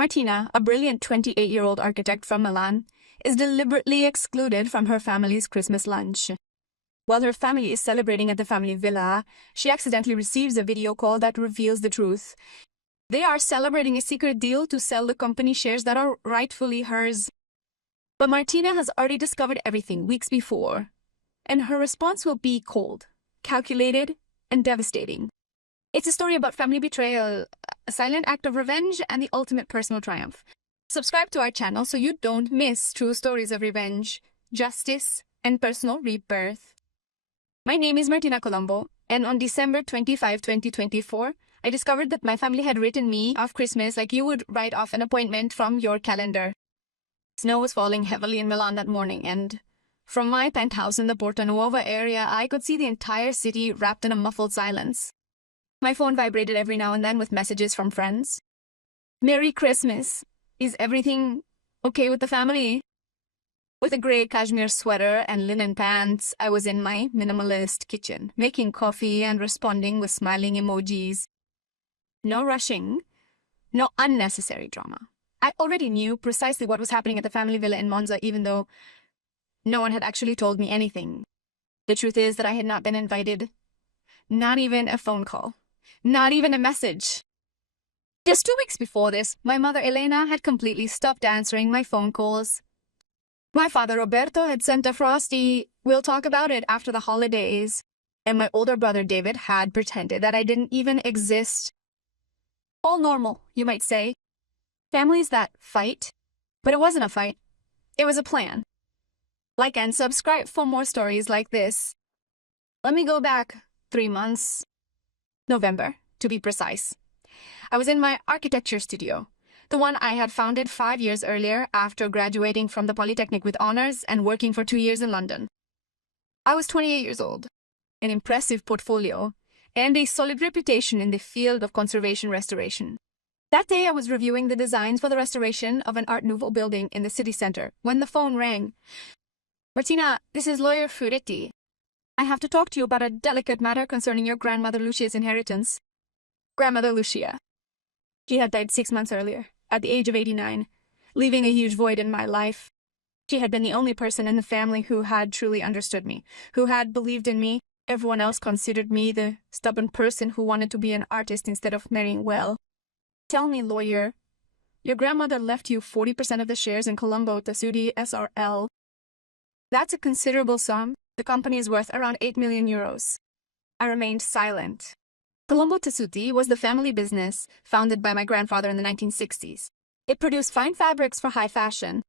Martina, a brilliant 28-year-old architect from Milan, is deliberately excluded from her family's Christmas lunch. While her family is celebrating at the family villa, she accidentally receives a video call that reveals the truth. They are celebrating a secret deal to sell the company shares that are rightfully hers. But Martina has already discovered everything weeks before, and her response will be cold, calculated, and devastating. It's a story about family betrayal, a silent act of revenge, and the ultimate personal triumph. Subscribe to our channel so you don't miss true stories of revenge, justice, and personal rebirth. My name is Martina Colombo, and on December 25, 2024, I discovered that my family had written me off Christmas like you would write off an appointment from your calendar. Snow was falling heavily in Milan that morning, and from my penthouse in the Porta Nuova area, I could see the entire city wrapped in a muffled silence. My phone vibrated every now and then with messages from friends. Merry Christmas! Is everything okay with the family? With a grey cashmere sweater and linen pants, I was in my minimalist kitchen, making coffee and responding with smiling emojis. No rushing, no unnecessary drama. I already knew precisely what was happening at the family villa in Monza, even though no one had actually told me anything. The truth is that I had not been invited. Not even a phone call. Not even a message. Just 2 weeks before this, my mother Elena had completely stopped answering my phone calls. My father Roberto had sent a frosty, "We'll talk about it after the holidays," and my older brother David had pretended that I didn't even exist. All normal, you might say. Families that fight. But it wasn't a fight. It was a plan. Like and subscribe for more stories like this. Let me go back 3 months. November, to be precise. I was in my architecture studio, the one I had founded 5 years earlier after graduating from the Polytechnic with honors and working for 2 years in London. I was 28 years old, an impressive portfolio, and a solid reputation in the field of conservation restoration. That day I was reviewing the designs for the restoration of an Art Nouveau building in the city center when the phone rang. "Martina, this is lawyer Furetti. I have to talk to you about a delicate matter concerning your grandmother Lucia's inheritance." Grandmother Lucia. She had died 6 months earlier, at the age of 89, leaving a huge void in my life. She had been the only person in the family who had truly understood me, who had believed in me. Everyone else considered me the stubborn person who wanted to be an artist instead of marrying well. "Tell me, lawyer, your grandmother left you 40% of the shares in Colombo Tessuti SRL. That's a considerable sum. The company is worth around 8 million euros. I remained silent. Colombo Tessuti was the family business founded by my grandfather in the 1960s. It produced fine fabrics for high fashion.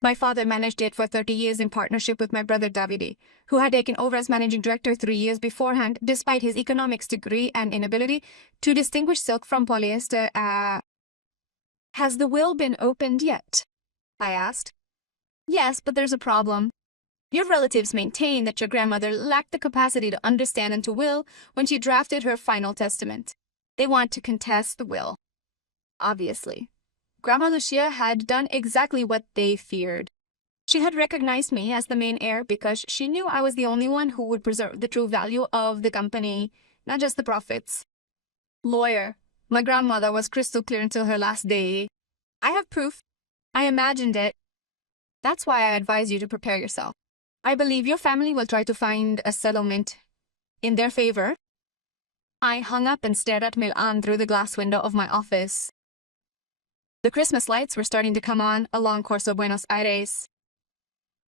My father managed it for 30 years in partnership with my brother Davide, who had taken over as managing director 3 years beforehand, despite his economics degree and inability to distinguish silk from polyester. Has the will been opened yet?" I asked. "Yes, but there's a problem. Your relatives maintain that your grandmother lacked the capacity to understand and to will when she drafted her final testament. They want to contest the will." Obviously, Grandma Lucia had done exactly what they feared. She had recognized me as the main heir because she knew I was the only one who would preserve the true value of the company, not just the profits. "Lawyer, my grandmother was crystal clear until her last day. I have proof. I imagined it. That's why I advise you to prepare yourself. I believe your family will try to find a settlement in their favor." I hung up and stared at Milan through the glass window of my office. The Christmas lights were starting to come on along Corso Buenos Aires.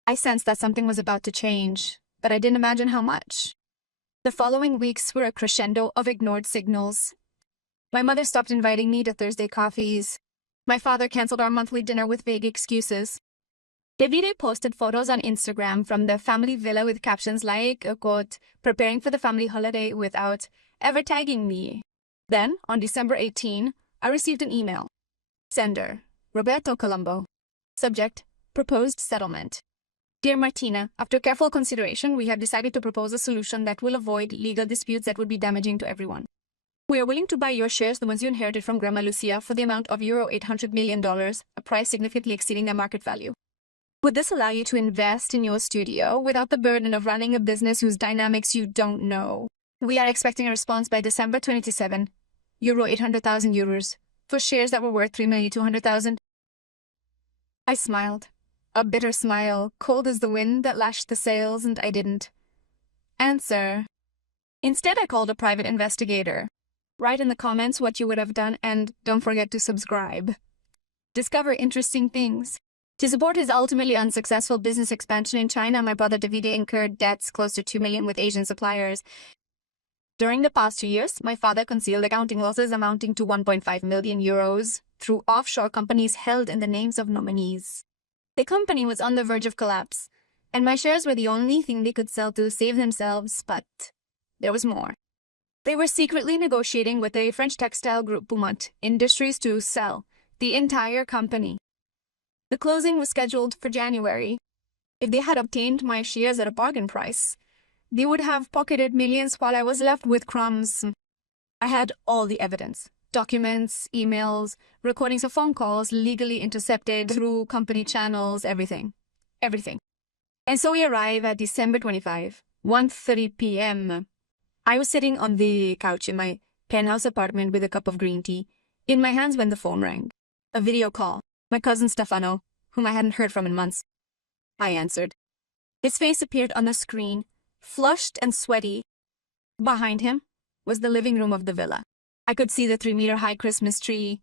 I sensed that something was about to change, but I didn't imagine how much. The following weeks were a crescendo of ignored signals. My mother stopped inviting me to Thursday coffees. My father canceled our monthly dinner with vague excuses. Davide posted photos on Instagram from the family villa with captions like, quote, "preparing for the family holiday," without ever tagging me. Then, on December 18, I received an email. Sender, Roberto Colombo. Subject, proposed settlement. "Dear Martina, after careful consideration, we have decided to propose a solution that will avoid legal disputes that would be damaging to everyone. We are willing to buy your shares, the ones you inherited from Grandma Lucia, for the amount of euro $800 million, a price significantly exceeding their market value. Would this allow you to invest in your studio without the burden of running a business whose dynamics you don't know? We are expecting a response by December 27, euro 800,000 euros, for shares that were worth 3,200,000. I smiled. A bitter smile, cold as the wind that lashed the sails, and I didn't answer. Instead, I called a private investigator. Write in the comments what you would have done, and don't forget to subscribe. Discover interesting things. To support his ultimately unsuccessful business expansion in China, my brother Davide incurred debts close to 2 million with Asian suppliers. During the past 2 years, my father concealed accounting losses amounting to 1.5 million euros through offshore companies held in the names of nominees. The company was on the verge of collapse, and my shares were the only thing they could sell to save themselves, but there was more. They were secretly negotiating with the French textile group Beaumont Industries to sell the entire company. The closing was scheduled for January. If they had obtained my shares at a bargain price, they would have pocketed millions while I was left with crumbs. I had all the evidence. Documents, emails, recordings of phone calls legally intercepted through company channels, everything. Everything. And so we arrive at December 25, 1:30 p.m. I was sitting on the couch in my penthouse apartment with a cup of green tea in my hands when the phone rang. A video call. My cousin Stefano, whom I hadn't heard from in months. I answered. His face appeared on the screen, flushed and sweaty. Behind him was the living room of the villa. I could see the 3-meter-high Christmas tree,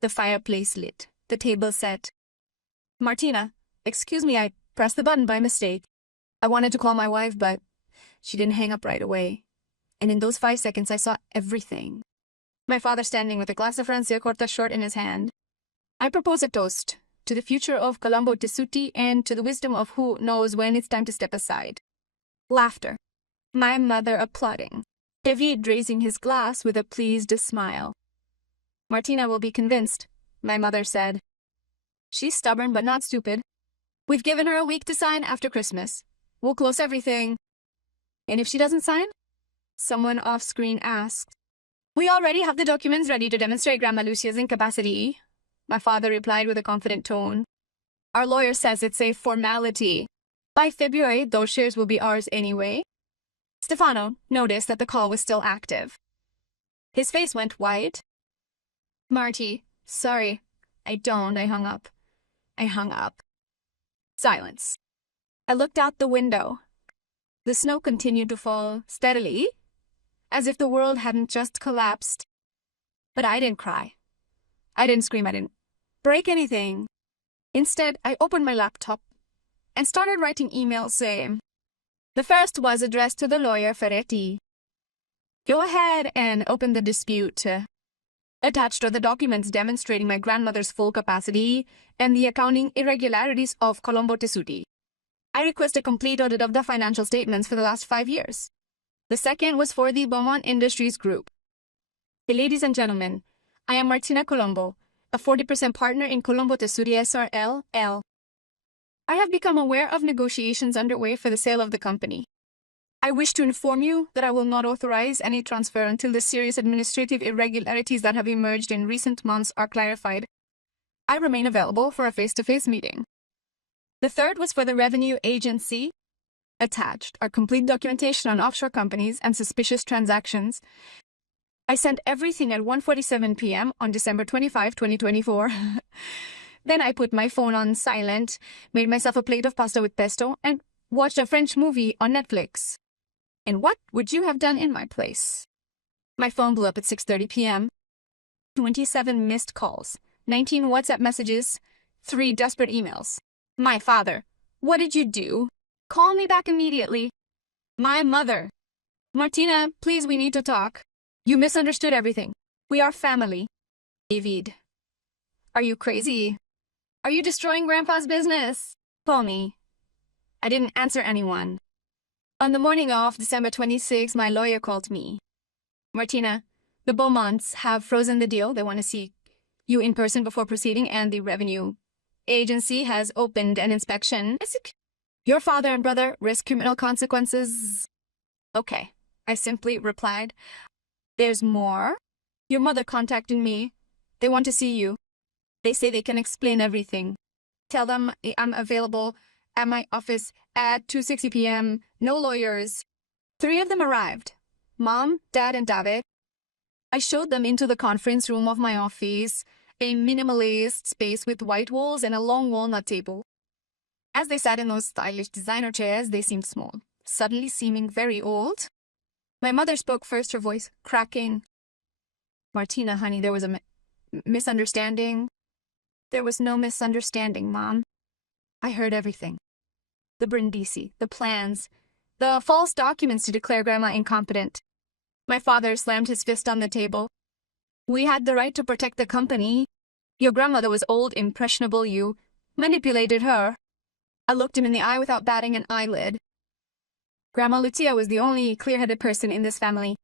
the fireplace lit, the table set. Martina, excuse me, I pressed the button by mistake. I wanted to call my wife, but she didn't hang up right away. And in those 5 seconds, I saw everything. My father standing with a glass of Francia Corta short in his hand. I propose a toast to the future of Colombo Tessuti and to the wisdom of who knows when it's time to step aside. Laughter. My mother applauding. David raising his glass with a pleased smile. Martina will be convinced, my mother said. She's stubborn but not stupid. We've given her a week to sign after Christmas. We'll close everything. And if she doesn't sign? Someone off-screen asked. We already have the documents ready to demonstrate Grandma Lucia's incapacity, my father replied with a confident tone. Our lawyer says it's a formality. By February, those shares will be ours anyway. Stefano noticed that the call was still active. His face went white. Marty, sorry. I hung up. Silence. I looked out the window. The snow continued to fall steadily, as if the world hadn't just collapsed. But I didn't cry. I didn't scream. I didn't break anything. Instead, I opened my laptop and started writing emails saying, the first was addressed to the lawyer Ferretti. Go ahead and open the dispute. Attached are the documents demonstrating my grandmother's full capacity and the accounting irregularities of Colombo Tessuti. I request a complete audit of the financial statements for the last 5 years. The second was for the Beaumont Industries Group. Ladies and gentlemen, I am Martina Colombo, a 40% partner in Colombo Tessuti S.R.L.L. I have become aware of negotiations underway for the sale of the company. I wish to inform you that I will not authorize any transfer until the serious administrative irregularities that have emerged in recent months are clarified. I remain available for a face-to-face meeting. The third was for the revenue agency. Attached are complete documentation on offshore companies and suspicious transactions. I sent everything at 1:47 p.m. on December 25, 2024. Then I put my phone on silent, made myself a plate of pasta with pesto, and watched a French movie on Netflix. And what would you have done in my place? My phone blew up at 6:30 p.m. 27 missed calls, 19 WhatsApp messages, 3 desperate emails. My father, what did you do? Call me back immediately. My mother. Martina, please, we need to talk. You misunderstood everything. We are family. David. Are you crazy? Are you destroying Grandpa's business? Call me. I didn't answer anyone. On the morning of December 26, my lawyer called me. Martina, the Beaumonts have frozen the deal. They want to see you in person before proceeding, and the revenue agency has opened an inspection. Your father and brother risk criminal consequences. Okay, I simply replied. There's more. Your mother contacted me. They want to see you. They say they can explain everything. Tell them I'm available at my office at 2:60 p.m. No lawyers. 3 of them arrived. Mom, Dad, and David. I showed them into the conference room of my office, a minimalist space with white walls and a long walnut table. As they sat in those stylish designer chairs, they seemed small, suddenly seeming very old. My mother spoke first, her voice cracking. "Martina, honey, there was a misunderstanding." "There was no misunderstanding, Mom. I heard everything. The brindisi, the plans, the false documents to declare Grandma incompetent." My father slammed his fist on the table. "We had the right to protect the company. Your grandmother was old, impressionable. You manipulated her." I looked him in the eye without batting an eyelid. Grandma Lucia was the only clear-headed person in this family.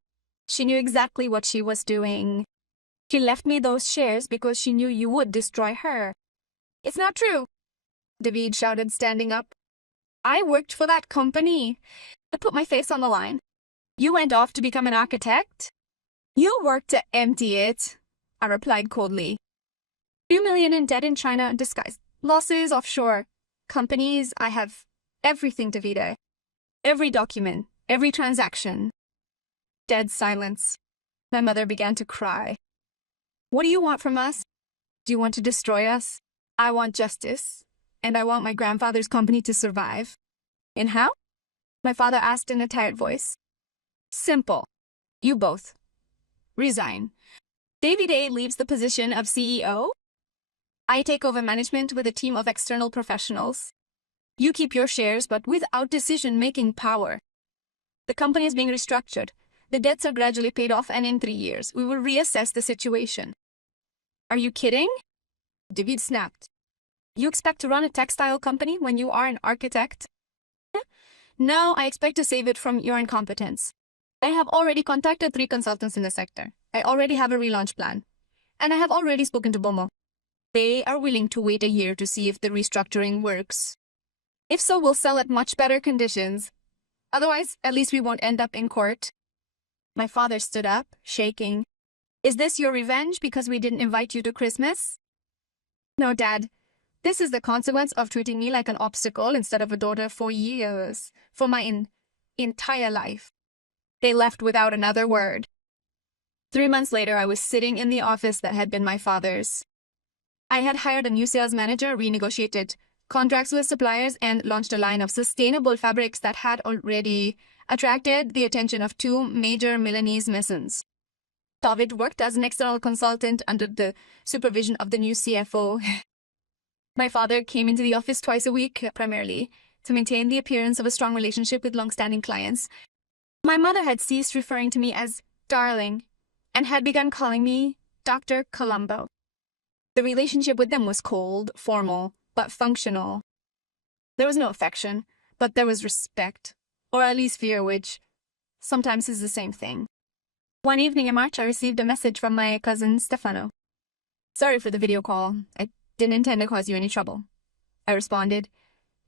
She knew exactly what she was doing. She left me those shares because she knew you would destroy her. "It's not true," David shouted, standing up. "I worked for that company. I put my face on the line. You went off to become an architect?" "You worked to empty it," I replied coldly. 2 million in debt in China, disguised losses offshore. Companies, I have everything, Davide. Every document, every transaction. Dead silence. My mother began to cry. "What do you want from us? Do you want to destroy us?" "I want justice, and I want my grandfather's company to survive." "And how?" My father asked in a tired voice. "Simple. You both resign. Davide leaves the position of CEO. I take over management with a team of external professionals. You keep your shares, but without decision-making power. The company is being restructured. The debts are gradually paid off, and in 3 years, we will reassess the situation." "Are you kidding?" David snapped. "You expect to run a textile company when you are an architect?" "No, I expect to save it from your incompetence. I have already contacted 3 consultants in the sector. I already have a relaunch plan. And I have already spoken to Bomo. They are willing to wait a year to see if the restructuring works. If so, we'll sell at much better conditions. Otherwise, at least we won't end up in court." My father stood up, shaking. "Is this your revenge because we didn't invite you to Christmas?" "No, Dad. This is the consequence of treating me like an obstacle instead of a daughter for years, for my entire life." They left without another word. 3 months later, I was sitting in the office that had been my father's. I had hired a new sales manager, renegotiated contracts with suppliers, and launched a line of sustainable fabrics that had already attracted the attention of 2 major Milanese masons. David worked as an external consultant under the supervision of the new CFO. My father came into the office twice a week, primarily to maintain the appearance of a strong relationship with long-standing clients. My mother had ceased referring to me as darling and had begun calling me Dr. Colombo. The relationship with them was cold, formal, but functional. There was no affection, but there was respect, or at least fear, which sometimes is the same thing. One evening in March, I received a message from my cousin Stefano. "Sorry for the video call. I didn't intend to cause you any trouble." I responded,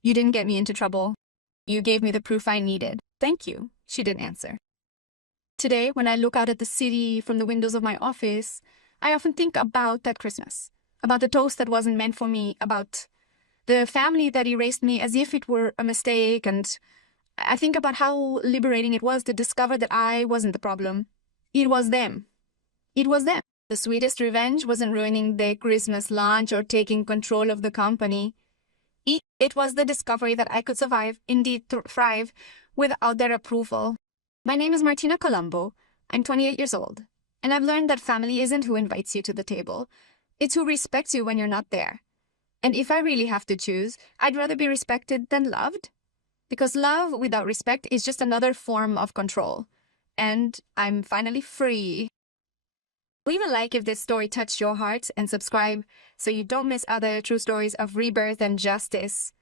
"You didn't get me into trouble. You gave me the proof I needed." "Thank you," she didn't answer. Today, when I look out at the city from the windows of my office, I often think about that Christmas, about the toast that wasn't meant for me, about the family that erased me as if it were a mistake, and I think about how liberating it was to discover that I wasn't the problem. It was them. It was them. The sweetest revenge wasn't ruining their Christmas lunch or taking control of the company. It was the discovery that I could survive, indeed thrive, without their approval. My name is Martina Colombo. I'm 28 years old, and I've learned that family isn't who invites you to the table. It's who respects you when you're not there. And if I really have to choose, I'd rather be respected than loved. Because love without respect is just another form of control. And I'm finally free. Leave a like if this story touched your heart, and subscribe so you don't miss other true stories of rebirth and justice.